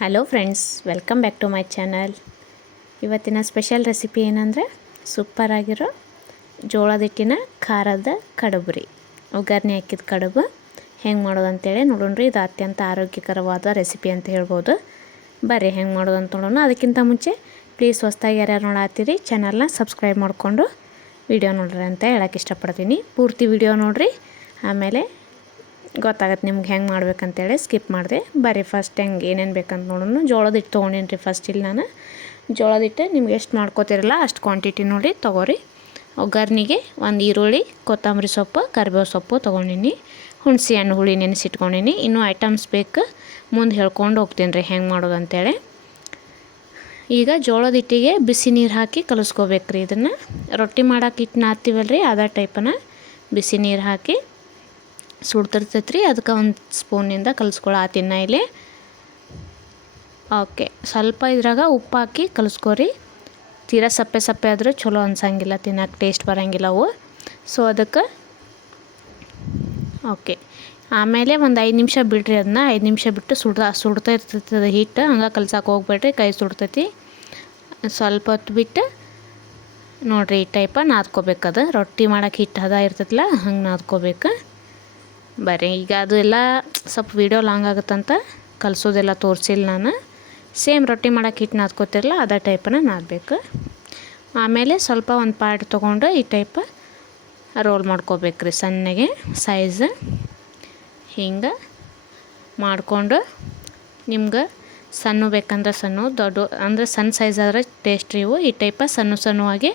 Hello friends welcome back to my channel ಇವತ್ತಿನ special recipe ಏನಂದರೆ ಸೂಪರಾಗಿರೋ ಜೋಳದ ಹಿಟ್ಟಿನ ಖಾರದ ಕಡುಬು ರೀ ಒಗ್ಗರಣೆ ಹಾಕಿದ ಕಡುಬು ಹೆಂಗೆ ಮಾಡೋದು ಅಂತೇಳಿ ನೋಡೋಣ್ರಿ ಇದು ಅತ್ಯಂತ ಆರೋಗ್ಯಕರವಾದ ರೆಸಿಪಿ ಅಂತ ಹೇಳ್ಬೋದು. ಬರ್ರಿ, ಹೆಂಗೆ ಮಾಡೋದು ಅಂತ ನೋಡೋಣ. ಅದಕ್ಕಿಂತ ಮುಂಚೆ ಪ್ಲೀಸ್ ಹೊಸ್ದಾಗಿ ಯಾರ್ಯಾರು ನೋಡತ್ತೀರಿ ಚಾನಲ್ನ ಸಬ್ಸ್ಕ್ರೈಬ್ ಮಾಡಿಕೊಂಡು ವಿಡಿಯೋ ನೋಡ್ರಿ ಅಂತ ಹೇಳಕ್ಕೆ ಇಷ್ಟಪಡ್ತೀನಿ. ಪೂರ್ತಿ ವಿಡಿಯೋ ನೋಡಿರಿ. ಆಮೇಲೆ ಗೊತ್ತಾಗತ್ತೆ ನಿಮ್ಗೆ ಹೆಂಗೆ ಮಾಡ್ಬೇಕಂತೇಳಿ ಸ್ಕಿಪ್ ಮಾಡಿದೆ. ಬರೀ ಫಸ್ಟ್ ಹೆಂಗೆ ಏನೇನು ಬೇಕಂತ ನೋಡೋಣ. ಜೋಳದ ಹಿಟ್ಟು ತೊಗೊಂಡೇನಿ ರೀ ಫಸ್ಟ್ ಇಲ್ಲಿ ನಾನು. ಜೋಳದ ಹಿಟ್ಟು ನಿಮ್ಗೆ ಎಷ್ಟು ಮಾಡ್ಕೋತಿರಲ್ಲ ಅಷ್ಟು ಕ್ವಾಂಟಿಟಿ ನೋಡಿ ತೊಗೋರಿ. ಒಗ್ಗರ್ಣಿಗೆ ಒಂದು ಈರುಳ್ಳಿ, ಕೊತ್ತಂಬರಿ ಸೊಪ್ಪು, ಕರಿಬೇವು ಸೊಪ್ಪು ತೊಗೊಂಡಿನಿ. ಹುಣಸೆ ಹಣ್ಣು ಹುಳಿ ನೆನೆಸಿಟ್ಕೊಂಡಿನಿ. ಇನ್ನೂ ಐಟಮ್ಸ್ ಬೇಕು. ಮುಂದೆ ಹೇಳ್ಕೊಂಡು ಹೋಗ್ತೀನಿ ರೀ ಹೆಂಗೆ ಮಾಡೋದು ಅಂತೇಳಿ ಈಗ ಜೋಳದ ಹಿಟ್ಟಿಗೆ ಬಿಸಿ ನೀರು ಹಾಕಿ ಕಲಿಸ್ಕೋಬೇಕ್ರಿ ಇದನ್ನು. ರೊಟ್ಟಿ ಮಾಡೋಕೆ ಹಿಟ್ಟು ನಾದ್ತೀವಲ್ಲ ರೀ ಅದೇ ಟೈಪನ ಬಿಸಿ ನೀರು ಹಾಕಿ ಸುಡ್ತಿರ್ತೈತೆ ರೀ ಅದಕ್ಕೆ ಒಂದು ಸ್ಪೂನಿಂದ ತಿನ್ನ ಇಲ್ಲಿ. ಓಕೆ, ಸ್ವಲ್ಪ ಇದ್ರಾಗ ಉಪ್ಪು ಹಾಕಿ ಕಲಿಸ್ಕೊರಿ. ತೀರಾ ಸಪ್ಪೆ ಸಪ್ಪೆ ಆದರೂ ಚಲೋ ಅನ್ಸಂಗಿಲ್ಲ ತಿನ್ನಕ್ಕೆ ಟೇಸ್ಟ್ ಬರೋಂಗಿಲ್ಲ ಅವು. ಸೊ ಅದಕ್ಕೆ ಓಕೆ, ಆಮೇಲೆ ಒಂದು ಐದು ನಿಮಿಷ ಬಿಡ್ರಿ ಅದನ್ನ ಐದು ನಿಮಿಷ ಬಿಟ್ಟು ಸುಡ್ದ ಸುಡ್ತಾ ಇರ್ತೈತಿ ಅದು ಹಿಟ್ಟು ಹಂಗೆ ಕಲ್ಸಕ್ಕೆ ಹೋಗ್ಬೇಡ್ರಿ, ಕೈ ಸುಡ್ತೈತಿ. ಸ್ವಲ್ಪ ಹೊತ್ತು ಬಿಟ್ಟು ನೋಡಿರಿ ಈ ಟೈಪ ನಾದ್ಕೋಬೇಕದು ರೊಟ್ಟಿ ಮಾಡೋಕೆ ಹಿಟ್ಟು ಹದ ಇರ್ತೈತಲ್ಲ ಹಂಗೆ ನಾದ್ಕೋಬೇಕು. ಬರ್ರಿ, ಈಗ ಅದು ಎಲ್ಲ ಸ್ವಲ್ಪ ವೀಡಿಯೋ ಲಾಂಗ್ ಆಗುತ್ತಂತ ಕಲಿಸೋದೆಲ್ಲ ತೋರಿಸಿಲ್ಲ ನಾನು. ಸೇಮ್ ರೊಟ್ಟಿ ಮಾಡೋಕೆ ಹಿಟ್ಟು ನಾದ್ಕೋತಿರಲ್ಲ, ಅದೇ ಟೈಪನ ನಾದಬೇಕು. ಆಮೇಲೆ ಸ್ವಲ್ಪ ಒಂದು ಪಾರ್ಟ್ ತೊಗೊಂಡು ಈ ಟೈಪ್ ರೋಲ್ ಮಾಡ್ಕೋಬೇಕ್ರಿ ಸಣ್ಣಗೆ ಸೈಜ್ ಹಿಂಗೆ ಮಾಡಿಕೊಂಡು ನಿಮ್ಗೆ ಸಣ್ಣ ಬೇಕಂದ್ರೆ ಸಣ್ಣ, ದೊಡ್ಡ ಅಂದರೆ ಸಣ್ಣ ಸೈಜ್ ಆದ್ರೆ ಟೇಸ್ಟ್ ಇವು. ಈ ಟೈಪ ಸಣ್ಣ ಸಣ್ಣವಾಗಿ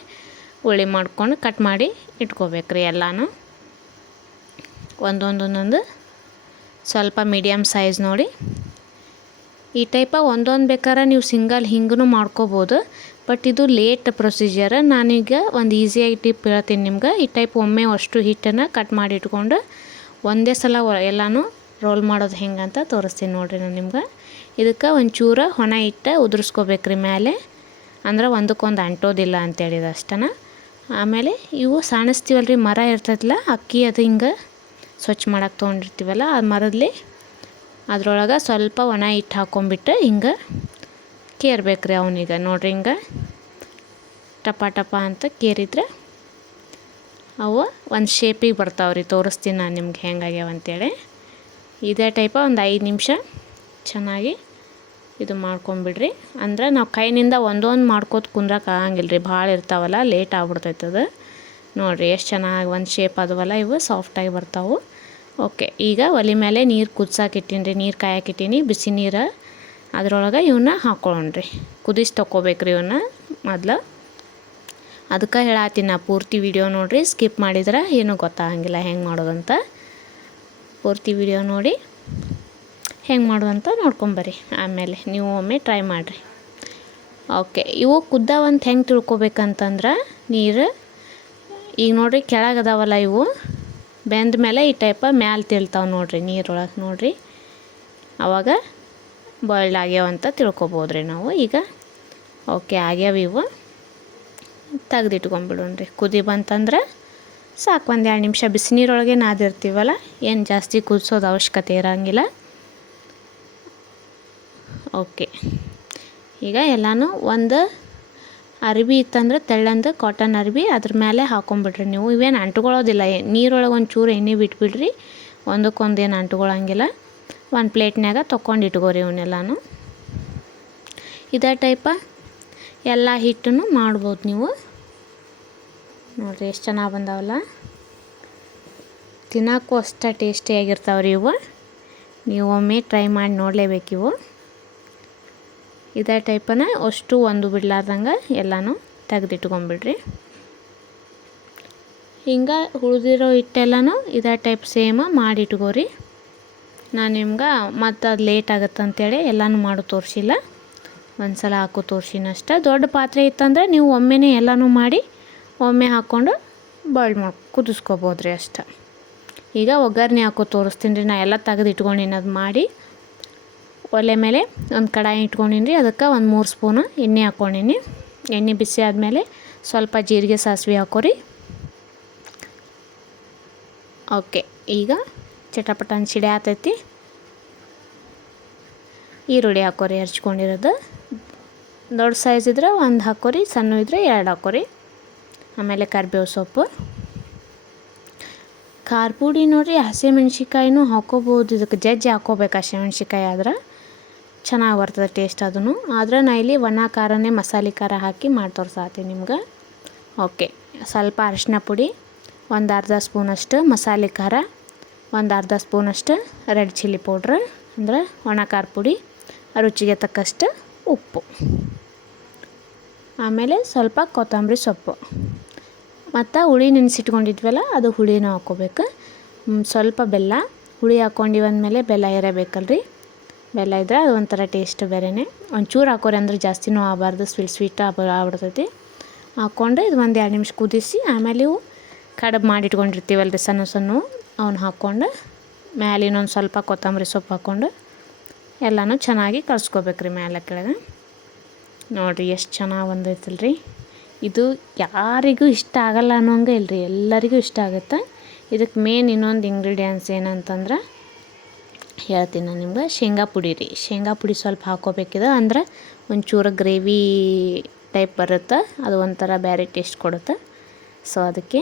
ಉಳಿ ಮಾಡ್ಕೊಂಡು ಕಟ್ ಮಾಡಿ ಇಟ್ಕೋಬೇಕ್ರಿ ಎಲ್ಲನೂ. ಒಂದೊಂದೊಂದೊಂದು ಸ್ವಲ್ಪ ಮೀಡಿಯಮ್ ಸೈಜ್ ನೋಡಿ. ಈ ಟೈಪ ಒಂದೊಂದು ಬೇಕಾದ್ರೆ ನೀವು ಸಿಂಗಲ್ ಹಿಂಗೂ ಮಾಡ್ಕೋಬೋದು. ಬಟ್ ಇದು ಲೇಟ್ ಪ್ರೊಸೀಜರ್ ನಾನೀಗ ಒಂದು ಈಸಿಯಾಗಿ ಟಿಪ್ ಹೇಳ್ತೀನಿ ನಿಮ್ಗೆ. ಈ ಟೈಪ್ ಒಮ್ಮೆ ಅಷ್ಟು ಹಿಟ್ಟನ್ನು ಕಟ್ ಮಾಡಿ ಇಟ್ಕೊಂಡು ಒಂದೇ ಸಲ ಎಲ್ಲನೂ ರೋಲ್ ಮಾಡೋದು ಹೆಂಗಂತ ತೋರಿಸ್ತೀನಿ ನೋಡಿರಿ ನಾನು ನಿಮ್ಗೆ. ಇದಕ್ಕೆ ಒಂಚೂರ ಹೊಣ ಇಟ್ಟು ಉದುರಿಸ್ಕೋಬೇಕ್ರಿ ಮೇಲೆ ಅಂದ್ರೆ ಒಂದಕ್ಕೊಂದು ಅಂಟೋದಿಲ್ಲ ಅಂತೇಳಿದ ಅಷ್ಟನ. ಆಮೇಲೆ ಇವು ಸಾಣಿಸ್ತೀವಲ್ರಿ ಮರ ಇರ್ತೈತಲ್ಲ ಅಕ್ಕಿ ಅದು ಹಿಂಗೆ ಸ್ವಚ್ಛ ಮಾಡಕ್ಕೆ ತೊಗೊಂಡಿರ್ತೀವಲ್ಲ ಆ ಮರದಲ್ಲಿ ಅದ್ರೊಳಗೆ ಸ್ವಲ್ಪ ಒಣ ಹಿಟ್ಟು ಹಾಕ್ಕೊಂಬಿಟ್ಟು ಹಿಂಗೆ ಕೇರ್ಬೇಕು ರೀ ಅವನೀಗ. ನೋಡ್ರಿ ಹಿಂಗೆ ಟಪ ಟಪ ಅಂತ ಕೇರಿದ್ರೆ ಅವು ಒಂದು ಶೇಪಿಗೆ ಬರ್ತಾವೆ ರೀ ತೋರಿಸ್ತೀನಿ ನಾನು ನಿಮ್ಗೆ ಹೆಂಗಾಗ್ಯಾವ ಅಂತೇಳಿ. ಇದೇ ಟೈಪ ಒಂದು ಐದು ನಿಮಿಷ ಚೆನ್ನಾಗಿ ಇದು ಮಾಡ್ಕೊಂಬಿಡ್ರಿ. ಅಂದ್ರೆ ನಾವು ಕೈನಿಂದ ಒಂದೊಂದು ಮಾಡ್ಕೋತ ಕುಂದ್ರಕ್ಕೆ ಆಗಂಗಿಲ್ಲ ರೀ ಭಾಳ ಇರ್ತಾವಲ್ಲ ಲೇಟ್ ಆಗ್ಬಿಡ್ತೈತೆ ಅದು ನೋಡಿರಿ ಎಷ್ಟು ಚೆನ್ನಾಗಿ ಒಂದು ಶೇಪ್ ಅದವಲ್ಲ ಇವು ಸಾಫ್ಟಾಗಿ ಬರ್ತಾವೆ. ಓಕೆ ಈಗ ಒಲೆ ಮೇಲೆ ನೀರು ಕುದ್ಸಕ್ಕೆ ರೀ ನೀರು ಕಾಯಕ್ಕಿಟ್ಟೀನಿ ಬಿಸಿ ನೀರು. ಅದರೊಳಗೆ ಇವನ್ನ ಹಾಕ್ಕೊಳ್ಳೋಣ್ರಿ ಕುದಿಸಿ ತೊಗೋಬೇಕ್ರಿ ಇವನ್ನ ಮೊದ್ಲು. ಅದಕ್ಕೆ ಹೇಳತ್ತೀನಿ ನಾ ಪೂರ್ತಿ ವಿಡಿಯೋ ನೋಡಿರಿ ಸ್ಕಿಪ್ ಮಾಡಿದ್ರೆ ಏನೂ ಗೊತ್ತಾಗಂಗಿಲ್ಲ ಹೆಂಗೆ ಮಾಡೋದಂತ. ಪೂರ್ತಿ ವಿಡಿಯೋ ನೋಡಿ ಹೆಂಗೆ ಮಾಡೋದಂತ ನೋಡ್ಕೊಂಬರ್ರಿ ಆಮೇಲೆ ನೀವು ಒಮ್ಮೆ ಟ್ರೈ ಮಾಡಿರಿ. ಓಕೆ ಇವು ಕುದ್ದಾವಂತ ಹೆಂಗೆ ತಿಳ್ಕೊಬೇಕಂತಂದ್ರೆ ನೀರು ಈಗ ನೋಡಿರಿ ಕೆಳಗದಾವಲ್ಲ ಇವು. ಬೆಂದ ಮೇಲೆ ಈ ಟೈಪ ಮ್ಯಾಲೆ ತಿಳ್ತಾವೆ ನೋಡಿರಿ ನೀರೊಳಗೆ ನೋಡಿರಿ. ಅವಾಗ ಬಾಯ್ಲ್ಡ್ ಆಗ್ಯಾವ ಅಂತ ತಿಳ್ಕೊಬೋದು ರೀ ನಾವು ಈಗ. ಓಕೆ ಆಗ್ಯಾವ ಇವು. ತೆಗ್ದಿಟ್ಕೊಂಬಿಡೋಣ್ರಿ ಕುದಿ ಬಂತಂದ್ರೆ ಸಾಕು ಒಂದು ಎರಡು ನಿಮಿಷ ಬಿಸಿನೀರೊಳಗೆ ನಾದಿರ್ತೀವಲ್ಲ, ಏನು ಜಾಸ್ತಿ ಕುದಿಸೋದು ಅವಶ್ಯಕತೆ ಇರೋಂಗಿಲ್ಲ. ಓಕೆ ಈಗ ಎಲ್ಲನೂ ಒಂದು ಅರ್ಬಿ ಇತ್ತಂದ್ರೆ ತೆಳ್ಳಂದು ಕಾಟನ್ ಅರ್ಬಿ ಅದ್ರ ಮೇಲೆ ಹಾಕೊಂಬಿಡ್ರಿ ನೀವು. ಇವೇನು ಅಂಟ್ಕೊಳ್ಳೋದಿಲ್ಲ. ನೀರೊಳಗೆ ಒಂದು ಚೂರು ಎಣ್ಣೆ ಬಿಟ್ಬಿಡ್ರಿ. ಒಂದಕ್ಕೊಂದು ಏನು ಅಂಟ್ಕೊಳ್ಳೋಂಗಿಲ್ಲ ಒಂದು ಪ್ಲೇಟ್ನಾಗ ತೊಗೊಂಡು ಇಟ್ಕೋರಿ ಇವನ್ನೆಲ್ಲನೂ. ಇದೇ ಟೈಪ ಎಲ್ಲ ಹಿಟ್ಟನ್ನು ಮಾಡ್ಬೋದು ನೀವು. ನೋಡಿರಿ ಎಷ್ಟು ಚೆನ್ನಾಗಿ ಬಂದಾವಲ್ಲ. ತಿನ್ನೋಕ್ಕೂ ಅಷ್ಟೇ ಟೇಸ್ಟಿಯಾಗಿರ್ತಾವ್ರಿ ಇವು. ನೀವು ಒಮ್ಮೆ ಟ್ರೈ ಮಾಡಿ ನೋಡಲೇಬೇಕಿವು. ಇದೇ ಟೈಪನ ಅಷ್ಟು ಒಂದು ಬಿಡ್ಲಾರ್ದಂಗೆ ಎಲ್ಲನೂ ತೆಗೆದಿಟ್ಕೊಂಬಿಡ್ರಿ. ಹಿಂಗೆ ಉಳಿದಿರೋ ಹಿಟ್ಟೆಲ್ಲನೂ ಇದೇ ಟೈಪ್ ಸೇಮ್ ಮಾಡಿ ಇಟ್ಕೋರಿ ನಾನು ನಿಮ್ಗೆ ಮತ್ತು ಅದು ಲೇಟ್ ಆಗುತ್ತೆ ಅಂತೇಳಿ ಎಲ್ಲನೂ ಮಾಡು ತೋರಿಸಿಲ್ಲ. ಒಂದು ಸಲ ಹಾಕೋ ತೋರಿಸಿನಷ್ಟೇ ದೊಡ್ಡ ಪಾತ್ರೆ ಇತ್ತಂದರೆ ನೀವು ಒಮ್ಮೆನೇ ಎಲ್ಲನೂ ಮಾಡಿ ಒಮ್ಮೆ ಹಾಕ್ಕೊಂಡು ಬಾಯ್ಲ್ ಮಾಡಿ ಕುದಿಸ್ಕೋಬೋದು ರೀ ಅಷ್ಟೆ. ಈಗ ಒಗ್ಗರಣೆ ಹಾಕೋ ತೋರಿಸ್ತೀನಿ ರೀ, ನಾ ಎಲ್ಲ ತೆಗೆದು ಮಾಡಿ ಒಲೆ ಮೇಲೆ ಒಂದು ಕಡಾಯಿ ಇಟ್ಕೊಂಡಿನಿ ಅದಕ್ಕೆ ಒಂದು ಮೂರು ಸ್ಪೂನು ಎಣ್ಣೆ ಹಾಕ್ಕೊಂಡಿನಿ. ಎಣ್ಣೆ ಬಿಸಿ ಆದಮೇಲೆ ಸ್ವಲ್ಪ ಜೀರಿಗೆ ಸಾಸಿವೆ ಹಾಕೋರಿ. ಓಕೆ, ಈಗ ಚಟಪಟ ಸಿಡಿ ಆತೈತಿ. ಈರುಳ್ಳಿ ಹಾಕೋರಿ ಹರ್ಚ್ಕೊಂಡಿರೋದು ದೊಡ್ಡ ಸೈಜ್ ಇದ್ರೆ ಒಂದು ಹಾಕೋರಿ, ಸಣ್ಣ ಇದ್ರೆ ಎರಡು ಹಾಕೋರಿ. ಆಮೇಲೆ ಕರಿಬೇವು ಸೊಪ್ಪು. ಖಾರ ಪುಡಿ ನೋಡಿರಿ ಹಸಿಮೆಣ್ಸಿಕಾಯಿನೂ ಹಾಕೋಬೋದು. ಇದಕ್ಕೆ ಜಜ್ಜಿ ಹಾಕೋಬೇಕು ಹಸಿಮೆಣ್ಸಿಕಾಯಿ ಆದ್ರೆ. ಚೆನ್ನಾಗಿ ಬರ್ತದೆ ಟೇಸ್ಟ್ ಅದನ್ನು ಆದ್ರೆ ನಾ ಇಲ್ಲಿ ಒಣ ಖಾರನೇ ಮಸಾಲೆ ಖಾರ ಹಾಕಿ ಮಾಡಿ ತೋರ್ಸಾತೀನಿ ನಿಮ್ಗೆ. ಓಕೆ ಸ್ವಲ್ಪ ಅರಿಶಿನ ಪುಡಿ, ಒಂದು ಅರ್ಧ ಸ್ಪೂನಷ್ಟು ಮಸಾಲೆ ಖಾರ, ಒಂದು ಅರ್ಧ ಸ್ಪೂನಷ್ಟು ರೆಡ್ ಚಿಲ್ಲಿ ಪೌಡ್ರ್, ಅಂದರೆ ಒಣ ಖಾರ ಪುಡಿ, ರುಚಿಗೆ ತಕ್ಕಷ್ಟು ಉಪ್ಪು. ಆಮೇಲೆ ಸ್ವಲ್ಪ ಕೊತ್ತಂಬರಿ ಸೊಪ್ಪು. ಮತ್ತು ಹುಳಿ ನೆನೆಸಿಟ್ಕೊಂಡಿದ್ವಲ್ಲ, ಅದು ಹುಳಿನೂ ಹಾಕೋಬೇಕು. ಸ್ವಲ್ಪ ಬೆಲ್ಲ. ಹುಳಿ ಹಾಕ್ಕೊಂಡಿವಿ ಅಂದಮೇಲೆ ಬೆಲ್ಲ ಇರಬೇಕಲ್ರಿ ಬೆಲ್ಲ ಇದ್ರೆ ಅದು ಒಂಥರ ಟೇಸ್ಟ್ ಬೇರೆಯೇ ಒಂಚೂರು ಹಾಕೋರಿ ಅಂದ್ರೆ ಜಾಸ್ತಿನೂ ಆಗಬಾರ್ದು ಸ್ವೀಟ್ ಸ್ವೀಟ್ ಆಗ್ಬಿಡ್ತೈತಿ. ಹಾಕ್ಕೊಂಡು ಇದು ಒಂದು ಎರಡು ನಿಮಿಷ ಕುದಿಸಿ, ಆಮೇಲೆ ಇವು ಕಡಬು ಮಾಡಿಟ್ಕೊಂಡಿರ್ತೀವಲ್ಲ ರೀ ಸಣ್ಣ ಸಣ್ಣ ಅವನ್ನ ಹಾಕ್ಕೊಂಡು ಮ್ಯಾಲೆ ಇನ್ನೊಂದು ಸ್ವಲ್ಪ ಕೊತ್ತಂಬರಿ ಸೊಪ್ಪು ಹಾಕ್ಕೊಂಡು ಎಲ್ಲನೂ ಚೆನ್ನಾಗಿ ಕಲ್ಸ್ಕೊಬೇಕ್ರಿ ಮ್ಯಾಲೆ ಕೆಳಗೆ. ನೋಡಿರಿ ಎಷ್ಟು ಚೆನ್ನಾಗಿ ಬಂದೈತಲ್ರಿ. ಇದು ಯಾರಿಗೂ ಇಷ್ಟ ಆಗಲ್ಲ ಅನ್ನೋಂಗೆ ಇಲ್ಲರಿ ಎಲ್ಲರಿಗೂ ಇಷ್ಟ ಆಗುತ್ತೆ. ಇದಕ್ಕೆ ಮೇನ್ ಇನ್ನೊಂದು ಇಂಗ್ರೀಡಿಯೆಂಟ್ಸ್ ಏನಂತಂದ್ರೆ ಹೇಳ್ತೀನಿ ನಾನು ನಿಮ್ಗೆ. ಶೇಂಗಾ ಪುಡಿ ರೀ. ಶೇಂಗಾ ಪುಡಿ ಸ್ವಲ್ಪ ಹಾಕೋಬೇಕಿದೆ ಅಂದ್ರೆ ಒಂಚೂರು ಗ್ರೇವಿ ಟೈಪ್ ಬರುತ್ತೆ. ಅದು ಒಂಥರ ಬೇರೆ ಟೇಸ್ಟ್ ಕೊಡುತ್ತೆ. ಸೊ ಅದಕ್ಕೆ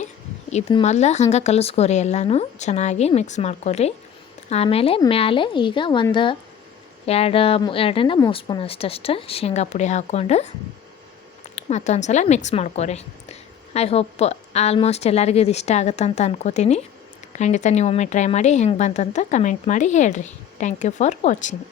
ಇದನ್ನ ಮೊದಲು ಹಂಗೆ ಕಲಿಸ್ಕೊರಿ ಎಲ್ಲನೂ. ಚೆನ್ನಾಗಿ ಮಿಕ್ಸ್ ಮಾಡ್ಕೊರಿ. ಆಮೇಲೆ ಮೇಲೆ ಈಗ ಒಂದು ಎರಡು ಎರಡರಿಂದ ಮೂರು ಸ್ಪೂನ್ ಅಷ್ಟಷ್ಟು ಶೇಂಗಾ ಪುಡಿ ಹಾಕ್ಕೊಂಡು ಮತ್ತೊಂದು ಸಲ ಮಿಕ್ಸ್ ಮಾಡ್ಕೊರಿ. ಐ ಹೋಪ್ ಆಲ್ಮೋಸ್ಟ್ ಎಲ್ಲರಿಗೂ ಇದು ಇಷ್ಟ ಆಗುತ್ತಂತ ಅನ್ಕೋತೀನಿ. ಖಂಡಿತ ನೀವು ಒಮ್ಮೆ ಟ್ರೈ ಮಾಡಿ ಹೆಂಗೆ ಬಂತಂತ ಕಮೆಂಟ್ ಮಾಡಿ ಹೇಳ್ರಿ. Thank you for watching